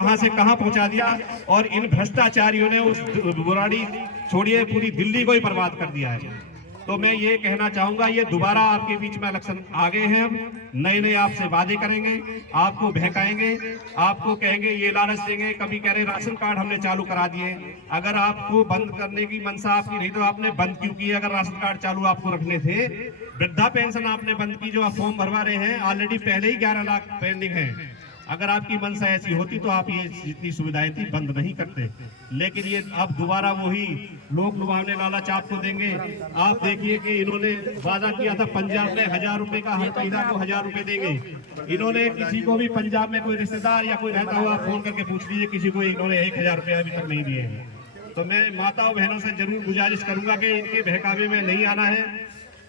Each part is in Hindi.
कहां से कहां पहुंचा दिया और इन भ्रष्टाचारियों ने उस बुराड़ी छोड़िए पूरी दिल्ली को ही बर्बाद कर दिया है। तो मैं ये कहना चाहूंगा, ये दोबारा आपके बीच में इलेक्शन आ गए हैं, हम नए नए आपसे वादे करेंगे, आपको बहकाएंगे, आपको कहेंगे, ये लालच देंगे। कभी कह रहे राशन कार्ड हमने चालू करा दिए। अगर आपको बंद करने की मंशा आपकी नहीं तो आपने बंद क्यों किए? अगर राशन कार्ड चालू आपको रखने थे। वृद्धा पेंशन आपने बंद की, जो आप फॉर्म भरवा रहे हैं, ऑलरेडी पहले ही 11 लाख पेंडिंग है। अगर आपकी मंशा ऐसी होती तो आप ये जितनी सुविधाएं थी बंद नहीं करते। लेकिन ये अब दोबारा वही लोक लुभावने लालच आपको देंगे। आप देखिए कि इन्होंने वादा किया था पंजाब में 1000 रुपए का, हर महिला को 1000 रुपए देंगे। इन्होंने किसी को भी पंजाब में कोई रिश्तेदार या कोई रहता हुआ फोन करके पूछ लीजिए, किसी को इन्होंने 1000 रुपए अभी तक नहीं दिए हैं। तो मैं माताओं बहनों से जरूर गुजारिश करूंगा कि इनके बहकावे में नहीं आना है।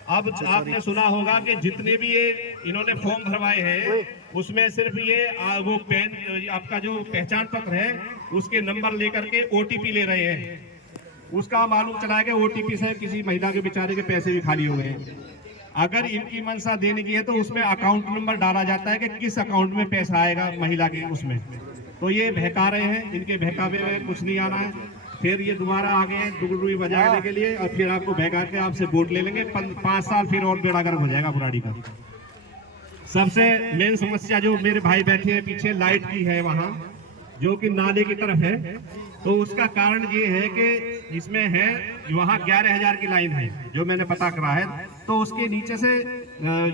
अब आपने सुना होगा कि जितने भी ये इन्होंने फॉर्म भरवाए हैं उसमें सिर्फ ये वो पेन, आपका जो पहचान पत्र है उसके नंबर लेकर के ओटीपी ले रहे हैं। उसका मालूम चला है कि ओटीपी से किसी महिला के बेचारे के पैसे भी खाली हो गए हैं। अगर इनकी मंशा देने की है तो उसमें अकाउंट नंबर डाला जाता है कि किस अकाउंट में पैसा आएगा महिला के उसमें। तो ये बहका रहे हैं, इनके बहकावे में कुछ नहीं आना है। फिर ये दोबारा आ गए हैं दुगुडुई बजाने के लिए और फिर आपको बहका के आपसे वोट ले लेंगे। 5 साल फिर और बेड़ा गर्क हो जाएगा बुराड़ी का। सबसे मेन समस्या जो मेरे भाई बैठे हैं पीछे लाइट की है, वहां जो कि नाले की तरफ है। तो उसका कारण ये है कि इसमें है वहां 11,000 की लाइन है जो मैंने पता करा है। तो उसके नीचे से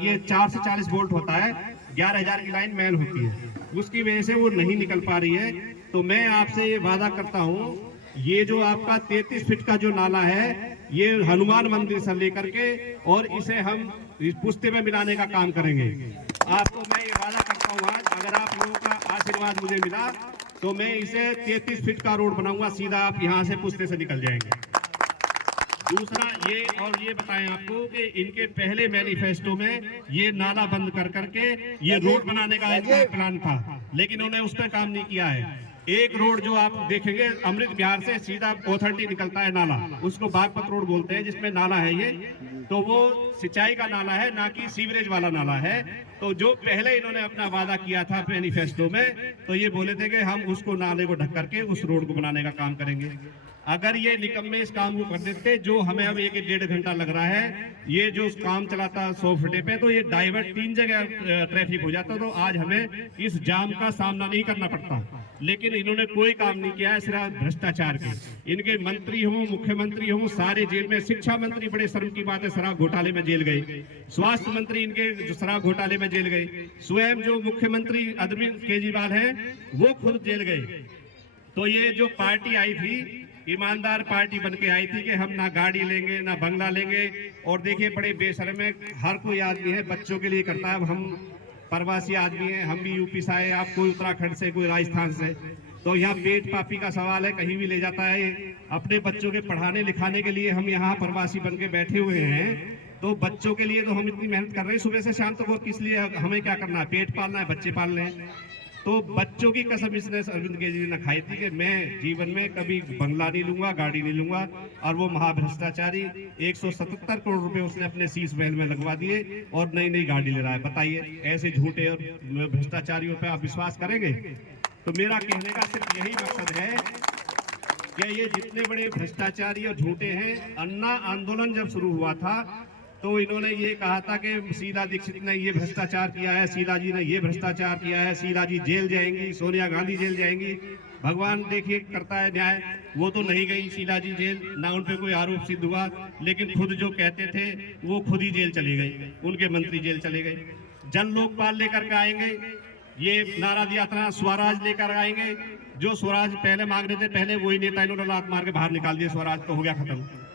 ये 4 से 40 वोल्ट होता है, 11,000 की लाइन मेन होती है, उसकी वजह से वो नहीं निकल पा रही है। तो मैं आपसे ये वादा करता हूँ, ये जो आपका 33 फीट का जो नाला है ये हनुमान मंदिर से लेकर के और इसे हम पुश्ते में मिलाने का काम करेंगे। आपको मैं ये वादा करता हूँ, आज अगर आप लोगों का आशीर्वाद मुझे मिला तो मैं इसे 33 फीट का रोड बनाऊंगा, सीधा आप यहाँ से पुश्ते से निकल जाएंगे। दूसरा ये और ये बताएं आपको कि इनके पहले मैनिफेस्टो में ये नाला बंद कर करके ये रोड बनाने का इनका प्लान था, लेकिन उन्होंने उस पर काम नहीं किया है। एक रोड जो आप देखेंगे अमृत विहार से सीधा पोथर्टी निकलता है नाला, उसको बागपत रोड बोलते हैं, जिसमें नाला है ये, तो वो सिंचाई का नाला है ना कि सीवरेज वाला नाला है। तो जो पहले इन्होंने अपना वादा किया था मैनिफेस्टो में, तो ये बोले थे कि हम उसको नाले को ढक करके उस रोड को बनाने का काम करेंगे। अगर ये निकम्मे इस काम को कर देते जो हमें अब 1-1.5 घंटा लग रहा है, ये जो काम चलाता 100 फुटे पे, तो ये डाइवर्ट 3 जगह ट्रैफिक हो जाता, तो आज हमें इस जाम का सामना नहीं करना पड़ता। लेकिन इन्होंने कोई काम नहीं किया है, सिर्फ भ्रष्टाचार के। इनके मंत्री हों, मुख्यमंत्री हों, सारे जेल में। शिक्षा मंत्री, बड़े शर्म की बात है, शराब घोटाले में जेल गए। स्वास्थ्य मंत्री इनके जो शराब घोटाले में जेल गए। स्वयं जो मुख्यमंत्री अरविंद केजरीवाल हैं वो खुद जेल गए। तो ये जो पार्टी आई थी, ईमानदार पार्टी बन के आई थी कि हम ना गाड़ी लेंगे ना बंगला लेंगे। और देखिए बड़े बेशर्म है, हर कोई आदमी है बच्चों के लिए करता है। अब हम प्रवासी आदमी हैं, हम भी यूपी से आए, आप कोई उत्तराखंड से, कोई राजस्थान से, तो यहाँ पेट पापी का सवाल है, कहीं भी ले जाता है। अपने बच्चों के पढ़ाने लिखाने के लिए हम यहाँ प्रवासी बन के बैठे हुए हैं, तो बच्चों के लिए तो हम इतनी मेहनत कर रहे हैं सुबह से शाम तक, वो किस लिए? हमें क्या करना है? पेट पालना है, बच्चे पालने हैं। तो बच्चों की कसम इसने अरविंद केजरीवाल ने खाई थी कि मैं जीवन में कभी बंगला नहीं लूंगा, गाड़ी नहीं लूंगा। और वो महाभ्रष्टाचारी 177 करोड़ रुपए उसने अपने शीश महल में लगवा दिए और नई नई गाड़ी ले रहा है। बताइए, ऐसे झूठे और भ्रष्टाचारियों पे आप विश्वास करेंगे? तो मेरा कहने का सिर्फ यही मकसद है कि ये जितने बड़े भ्रष्टाचारी और झूठे हैं, अन्ना आंदोलन जब शुरू हुआ था तो इन्होंने ये कहा था कि शीला दीक्षित ने ये भ्रष्टाचार किया है, शीला जी ने ये भ्रष्टाचार किया है, शीला जी जेल जाएंगी, सोनिया गांधी जेल जाएंगी। भगवान देखिए करता है न्याय, वो तो नहीं गई शीला जी जेल, ना उन पे कोई आरोप सिद्ध हुआ, लेकिन खुद जो कहते थे वो खुद ही जेल चले गए, उनके मंत्री जेल चले गए। जन लोकपाल लेकर के आएंगे, ये नारा दिया था स्वराज लेकर आएंगे। जो स्वराज पहले मांग रहे थे, पहले वही नेता इन्होंने लात मार के बाहर निकाल दिया, स्वराज तो हो गया खत्म।